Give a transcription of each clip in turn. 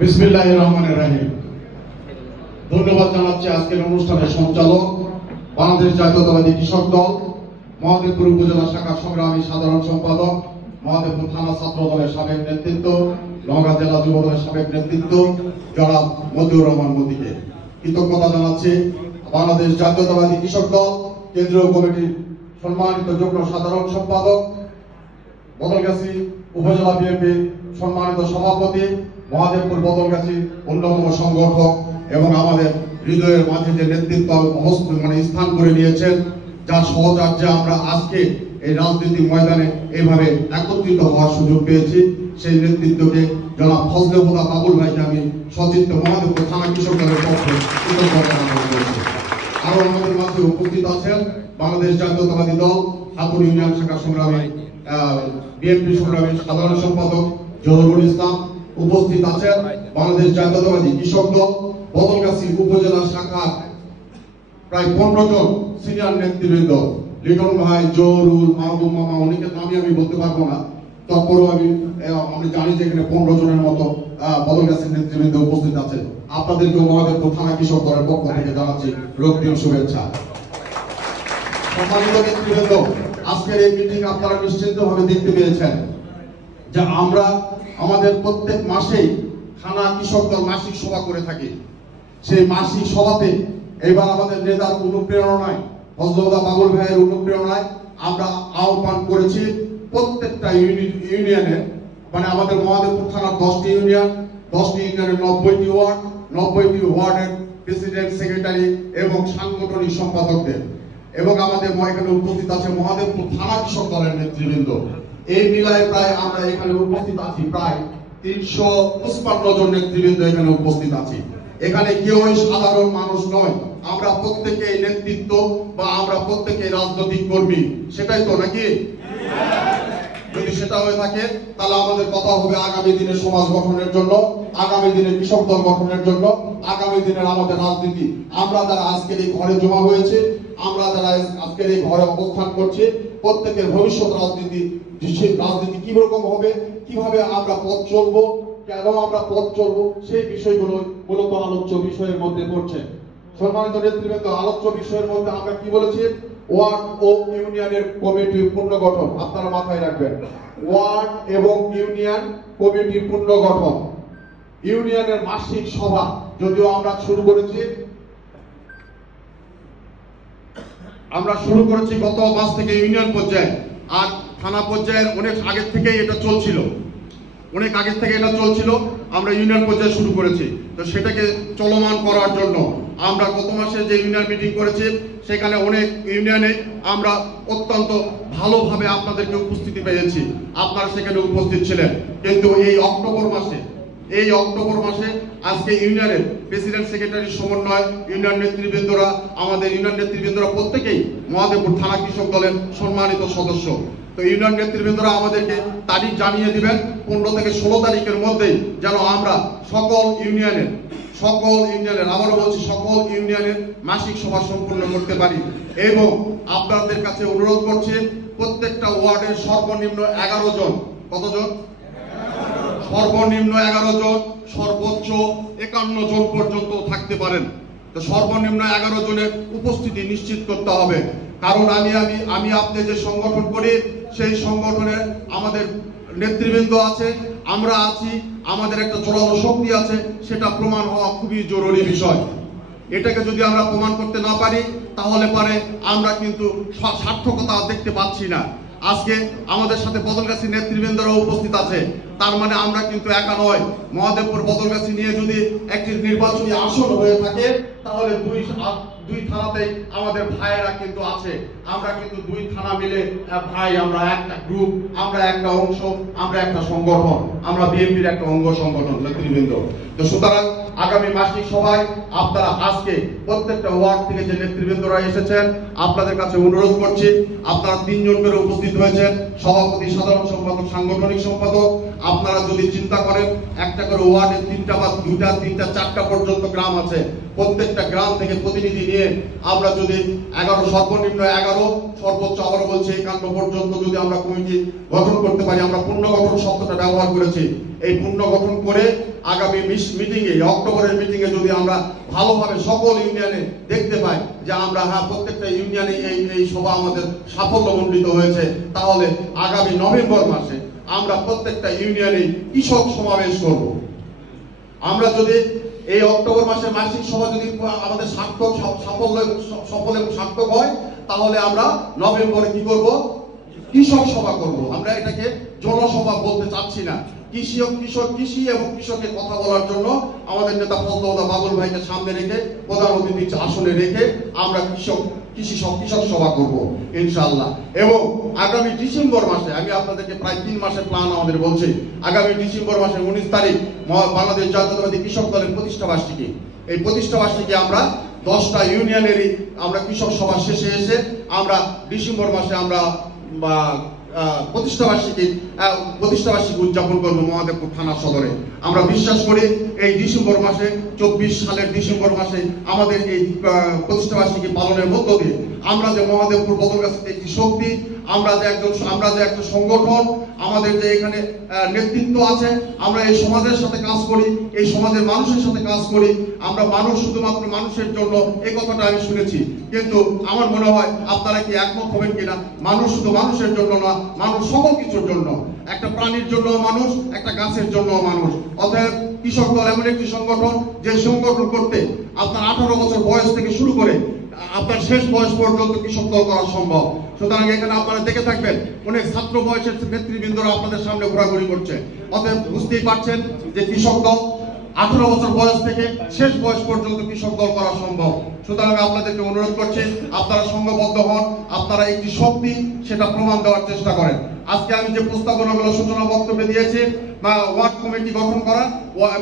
বিসমিল্লাহির রহমানির রহিম। ধন্যবাদ জানাচ্ছি আজকের অনুষ্ঠানের সঞ্চালক বাংলাদেশ জাতীয়তাবাদী কৃষক দল মহাদেবপুর উপজেলা শাখা সংগ্রামী সাধারণ সম্পাদক, মহাদেবপুর থানা ছাত্র দলের সাবেক নেতৃত্ব, নওগাঁ জেলা যুব দলের সাবেক নেতৃত্ব জনাব মতিউর রহমান মতিকে কৃতজ্ঞতা জানাচ্ছি। বাংলাদেশ জাতীয়তাবাদী কৃষক দল কেন্দ্রীয় কমিটির সম্মানিত যুগ্ম সাধারণ সম্পাদক, বদলগাছি উপজেলা বিএনপির সম্মানিত সভাপতি, মহাদেবপুর বদলগাছি অন্যতম সংগঠক এবং আমাদের হৃদয়ের মাঝে যে নেতৃত্ব স্থান করে নিয়েছেন, যার সহযোগিতায় আমরা আজকে এই রাজনৈতিক ময়দানে এইভাবে একত্রিত হওয়ার সুযোগ পেয়েছি, সেই নেতৃত্বকে জনাব ফজলে হুদা বাবুল ভাইকে আমি সচিত্র মহাদেবপুর থানা কৃষক দলের পক্ষে কৃতজ্ঞতা জ্ঞাপন করছি। আরো আমাদের মাঝে উপস্থিত আছেন বাংলাদেশ জাতীয়তাবাদী দল হাতুর ইউনিয়ন শাখা সংগ্রামী বিএনপি সংগ্রামী সাধারণ সম্পাদক জহুরুল ইসলাম, উপস্থিত আছেন বাংলাদেশ জাতীয়তাবাদী কৃষক দল বদলগাছি উপজেলা শাখা প্রায় 15 জন সিনিয়র নেতৃবৃন্দ, লিটন ভাই, জহুরুল, মাহবুব মামা, অনেকের নামই আমি বলতে পারবো না, তারপরেও আমি জানি যে এখানে 15 জনের মতো বদলগাছির নেতৃবৃন্দ উপস্থিত আছেন। আপনাদেরকে মহাদেবপুর থানা কৃষক দলের পক্ষ থেকে জানাচ্ছি রক্তিম শুভেচ্ছা। সম্মানিত নেতৃবৃন্দ, আজকের এই মিটিং আপনারা নিশ্চিতভাবে দেখতে পেয়েছেন যে আমরা আমাদের প্রত্যেক মাসেই থানা কৃষক দল মাসিক সভা করে থাকি। সেই মাসিক সভাতে এবার আমাদের নেতার অনুপ্রেরণায়, ফজলুল্লাহ বাবুল ভাইয়ের অনুপ্রেরণায় আমরা আহ্বান করেছি প্রত্যেকটা ইউনিয়নে, মানে আমাদের মহাদেবপুর থানার 10টি ইউনিয়ন, 10টি ইউনিয়নের 90টি ওয়ার্ড, 90টি ওয়ার্ডের প্রেসিডেন্ট, সেক্রেটারি এবং সাংগঠনিক সম্পাদকদের, এবং আমাদের এখানে উপস্থিত আছে মহাদেবপুর থানা কৃষক দলের নেতৃবৃন্দ। এই মিলায় প্রায় আমরা এখানে উপস্থিত আছি প্রায় 355 জন নেতৃবৃন্দ এখানে উপস্থিত আছি। এখানে কেউই সাধারণ মানুষ নয়, আমরা প্রত্যেকেই নেতৃত্ব বা আমরা প্রত্যেকেই রাজনৈতিক কর্মী, সেটাই তো নাকি? যদি সেটা হয়ে থাকে তাহলে আমাদের কথা হবে আগামী দিনের সমাজ গঠনের জন্য, আগামী দিনের কৃষক দল গঠনের জন্য, আগামী দিনের আমাদের রাজনীতি। আমরা যারা আজকের এই ঘরে জমা হয়েছে, আমরা যারা আজকের এই ঘরে অবস্থান করছি, প্রত্যেকের ভবিষ্যৎ রাজনীতি কিরকম হবে, কিভাবে আমরা পথ চলবো, কেন আমরা পথ চলবো, সেই বিষয়গুলো মূলত আলোচ্য বিষয়ের মধ্যে পড়ছে। সম্মানিত নেতৃবৃন্দ, আলোচ্য বিষয়ের মধ্যে আমরা কি বলেছি? ওয়ার্ড ও ইউনিয়নের কমিটির পুনর্গঠন। আপনারা মাথায় রাখবেন, ওয়ার্ড এবং ইউনিয়ন কমিটির পুনর্গঠন, ইউনিয়নের মাসিক সভা যদিও আমরা শুরু করেছি গত মাস থেকে ইউনিয়ন পর্যায়ে, আর থানা পর্যায়ের অনেক আগের থেকেই এটা চলছিল, আমরা ইউনিয়ন পর্যায়ে শুরু করেছি। তো সেটাকে চলমান করার জন্য আমরা গত মাসে যে ইউনিয়ন মিটিং করেছি, সেখানে অনেক ইউনিয়নে আমরা অত্যন্ত ভালোভাবে আপনাদেরকে উপস্থিতি পেয়েছি, আপনারা সেখানে উপস্থিত ছিলেন। কিন্তু এই অক্টোবর মাসে আজকে ইউনিয়নের প্রেসিডেন্ট, সেক্রেটারির সমন্বয় আমাদের ইউনিয়ন নেতৃবৃন্দরা প্রত্যেকেই মহাদেবপুর থানা কৃষক দলের সম্মানিত সদস্য। তো ইউনিয়ন নেতৃবৃন্দরা আমাদেরকে তারিখ জানিয়ে দিবেন 15 থেকে 16 তারিখের মধ্যে, যেন আমরা সকল ইউনিয়নের আবারও বলছি সকল ইউনিয়নের মাসিক সভা সম্পূর্ণ করতে পারি। এবং আপনাদের কাছে অনুরোধ করছি, প্রত্যেকটা ওয়ার্ডের সর্বনিম্ন 11 জন, কতজন? সর্বনিম্ন 11 জন, সর্বোচ্চ 51 জন পর্যন্ত থাকতে পারেন। তো সর্বনিম্ন 11 জনের উপস্থিতি নিশ্চিত করতে হবে, কারণ আমি আপনি যে সংগঠন করি, সেই সংগঠনের আমাদের নেতৃবৃন্দ আছে, আমরা আছি, আমাদের একটা জোরালো শক্তি আছে, সেটা প্রমাণ হওয়া খুবই জরুরি বিষয়। এটাকে যদি আমরা প্রমাণ করতে না পারি, তাহলে পরে আমরা কিন্তু সার্থকতা দেখতে পাচ্ছি না। আজকে আমাদের সাথে বদলগাছি নেতৃবৃন্দরা উপস্থিত আছে, তার মানে আমরা কিন্তু একা নয়। মহাদেবপুর বদলগাছি নিয়ে যদি একটি নির্বাচনী আসন হয়ে থাকে, তাহলে দুই থানাতেই আমাদের ভাইয়েরা কিন্তু আছে, আমরা কিন্তু দুই থানা মিলে ভাই, আমরা একটা গ্রুপ, আমরা একটা অংশ, আমরা একটা সংগঠন, আমরা বিএনপির একটা অঙ্গ সংগঠন নেতৃবৃন্দ। তো সুতরাং আগামী মাসিক সভায় আপনারা আজকে প্রত্যেকটা ওয়ার্ড থেকে যে নেতৃবৃন্দরা এসেছেন, আপনাদের কাছে অনুরোধ করছি, আপনারা 3 জন করে উপস্থিত হয়েছেন, সভাপতি, সাধারণ সম্পাদক, সাংগঠনিক সম্পাদক। আপনারা যদি চিন্তা করেন, একটা করে ওয়ার্ডে 3টা বা 2টা, 3টা, 4টা পর্যন্ত গ্রাম আছে, প্রত্যেকটা গ্রাম থেকে প্রতিনিধি নিয়ে আমরা যদি 11, সর্বনিম্ন 11, সর্বোচ্চ আবারও বলছি 51 পর্যন্ত যদি আমরা কমিটি গঠন করতে পারি, আমরা পুনর্গঠন শব্দটা ব্যবহার করেছি, এই পুনর্গঠন করে আগামী মিটিংয়ে, অক্টোবরের মিটিংয়ে যদি আমরা ভালোভাবে সকল ইউনিয়নে দেখতে পাই যে আমরা প্রত্যেকটা ইউনিয়নে এই সভা আমাদের সাফল্যমণ্ডিত হয়েছে, তাহলে আগামী নভেম্বর মাসে আমরা প্রত্যেকটা ইউনিয়নে কৃষক সমাবেশ করব। আমরা যদি এই অক্টোবর মাসের মাসিক সভা যদি আমাদের সফল এবং সার্থক হয়, তাহলে আমরা নভেম্বরে কি করব? কৃষক সভা করব। আমরা এটাকে জনসভা বলতে চাচ্ছি না। কৃষি এবং কৃষকের কথা বলার জন্য আমাদের নেতা ফজলুল্লাহ বাবুল ভাইকে সামনে রেখে, প্রধান অতিথি আসনে রেখে আমরা কৃষক সভা করব ইনশাআল্লাহ। এবং আগামী ডিসেম্বর মাসে, আমি আপনাদেরকে প্রায় 3 মাসের প্ল্যান আমাদের বলছি, আগামী ডিসেম্বর মাসের 19 তারিখ বাংলাদেশ জাতীয়তাবাদী কৃষক দলের প্রতিষ্ঠা বার্ষিকী। এই প্রতিষ্ঠা বার্ষিকী আমরা 10টা ইউনিয়নেরই আমরা কৃষক সভা শেষে এসে আমরা ডিসেম্বর মাসে আমরা প্রতিষ্ঠা বার্ষিকী উদযাপন করবো মহাদেবপুর থানা সদরে। আমরা বিশ্বাস করি এই ডিসেম্বর মাসে, 24 সালের ডিসেম্বর মাসে আমাদের এই প্রতিষ্ঠা বার্ষিকী পালনের মধ্য দিয়ে আমরা যে মহাদেবপুর বদলগাছীতে একটি শক্তি, আমরা যে একটা সংগঠন, আমাদের যে এখানে নেতৃত্ব আছে, আমরা এই সমাজের সাথে কাজ করি, এই সমাজের মানুষের সাথে কাজ করি। আমরা মানুষ, শুধুমাত্র মানুষের জন্য, এই কথাটা আমি শুনেছি, কিন্তু আমার মনে হয় আপনারা কি একমত হবেন কিনা? মানুষ শুধু মানুষের জন্য না, মানুষ সকল কিছুর জন্য। একটা প্রাণীর জন্য মানুষ, একটা গাছের জন্য মানুষ। অতএব কৃষক দল এমন একটি সংগঠন, যে সংগঠন করতে আপনার 18 বছর বয়স থেকে শুরু করে আপনার শেষ বয়স পর্যন্ত কৃষক দল করা সম্ভব। সুতরাং এখানে আপনারা দেখে থাকবেন অনেক ছাত্র বয়সের নেতৃবৃন্দরা আপনাদের সামনে ঘোরাঘুরি করছে। অতএব বুঝতেই পারছেন যে কৃষক দল 18 বছর বয়স থেকে শেষ বয়স পর্যন্ত কৃষক দল করা সম্ভব। সুতরাং আপনাদেরকে অনুরোধ করছি, আপনারা সংঘবদ্ধ হন, আপনারা একটি শক্তি, সেটা প্রমাণ দেওয়ার চেষ্টা করেন। আজকে আমি যে প্রস্তাবনাগুলো সূচনা বক্তব্যে দিয়েছি, ওয়ার্ড কমিটি গঠন করা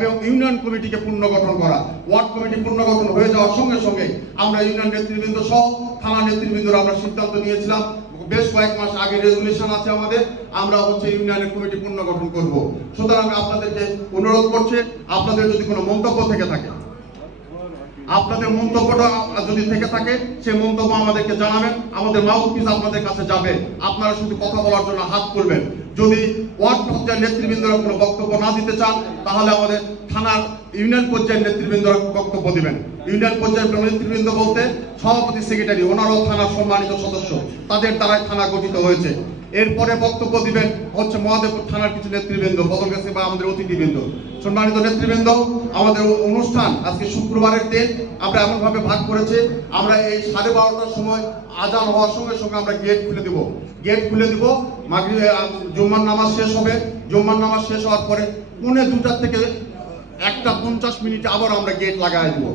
এবং ইউনিয়ন কমিটিকে পুনর্গঠন করা। ওয়ার্ড কমিটি পুনর্গঠন হয়ে যাওয়ার সঙ্গে সঙ্গে আমরা ইউনিয়ন নেতৃবৃন্দ সহ থানা নেতৃবৃন্দরা আমরা সিদ্ধান্ত নিয়েছিলাম, বেশ কয়েক মাস আগে রেজুলেশন আছে আমাদের, আমরা ইউনিয়নের কমিটি পুনর্গঠন করব। সুতরাং আপনাদেরকে অনুরোধ করছে, আপনাদের যদি কোনো মন্তব্য থেকে থাকে, আপনাদের মন্তব্যটা যদি থেকে থাকে, সেই মন্তব্য আমাদেরকে জানাবেন। আমাদের মাউথপিস আপনাদের কাছে যাবে, আপনারা শুধু কথা বলার জন্য হাত তুলবেন। যদি ওয়ার্ড পর্যায়ের নেতৃবৃন্দরা কোনো বক্তব্য না দিতে চান, তাহলে আমাদের থানার ইউনিয়ন পর্যায়ের নেতৃবৃন্দরা বক্তব্য দিবেন। ইউনিয়ন পর্যায়ের নেতৃবৃন্দ বলতে সভাপতি, সেক্রেটারি, ওনারাও থানার সম্মানিত সদস্য, তাদের দ্বারাই থানা গঠিত হয়েছে। এরপরে বক্তব্য দিবেন মহাদেবপুর থানার কিছু নেতৃবৃন্দ, বদলগাছি বা আমাদের অতিথিবৃন্দ। সম্মানিত নেতৃবৃন্দ, আমাদের অনুষ্ঠান আজকে শুক্রবারের দিন আমরা এমন ভাবে ভাগ করেছি, আমরা এই 12:30টার সময় আজান হওয়ার সঙ্গে সঙ্গে আমরা গেট খুলে দিব। জুম্মার নামাজ শেষ হবে, জুম্মার নামাজ শেষ হওয়ার পরে 1:45 থেকে 1:50 আবার আমরা গেট লাগাই দিব।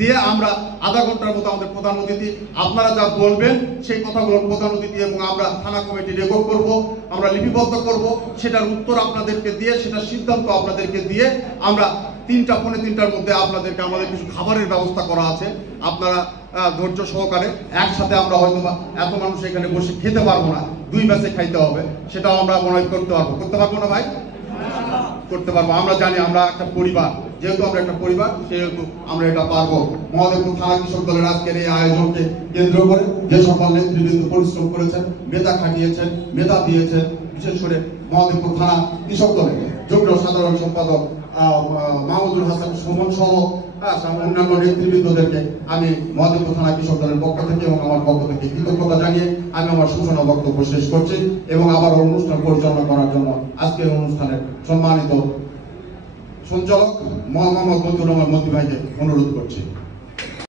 দিয়ে আমরা আধা ঘন্টার মতো আমাদের প্রধান অতিথি, আপনারা যা বলবেন সেই কথাগুলো প্রধান অতিথি এবং আমরা থানা কমিটি রেকর্ড করব, আমরা লিপিবদ্ধ করব, সেটার উত্তর আপনাদেরকে দিয়ে, সেটার সিদ্ধান্ত আপনাদেরকে দিয়ে আমরা 3:45টার মধ্যে আপনাদেরকে, আমাদের কিছু খাবারের ব্যবস্থা করা আছে, আপনারা ধৈর্য সহকারে একসাথে আমরা হয়তো বা এত মানুষ এখানে বসে খেতে পারবো না, 2 ব্যাচে খাইতে হবে, সেটাও আমরা মনে হয় করতে পারবো না ভাই? করতে পারবো। আমরা জানি আমরা একটা পরিবার, যেহেতু আমরা একটা পরিবার, সেহেতু আমরা এটা পারবো। মহাদেবপুর থানা কৃষক দলের আজকের এই আয়োজনকে কেন্দ্র করে যে সকল নেতৃবৃন্দ পরিশ্রম করেছেন, মেধা খাটিয়েছেন, মেধা দিয়েছেন, বিশেষ করে মহাদেবপুর থানা কৃষক দলের যুগ্ম সাধারণ সম্পাদক মাহমুদুল হাসান সুমন সহ অন্যান্য নেতৃবৃন্দদেরকে আমি মহাদেবপুর থানা কৃষক দলের পক্ষ থেকে এবং আমার পক্ষ থেকে কৃতজ্ঞতা জানিয়ে আমি আমার সূচনা বক্তব্য শেষ করছি এবং আবার অনুষ্ঠান পরিচালনা করার জন্য আজকের অনুষ্ঠানের সম্মানিত সঞ্চালক মোহাম্মদ মতিউর রহমান মতি ভাইকে অনুরোধ করছি।